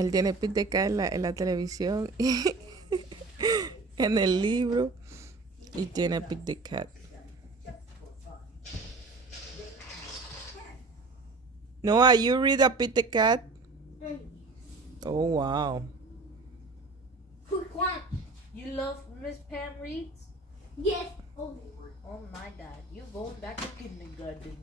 Él tiene Pete the Cat en la televisión, en el libro, y tiene Pete the Cat. Noah, you read a Pete the Cat? Oh, wow. Quick one. You love Miss Pam Reed's? Yes. Oh. Oh my God, you going back to kindergarten.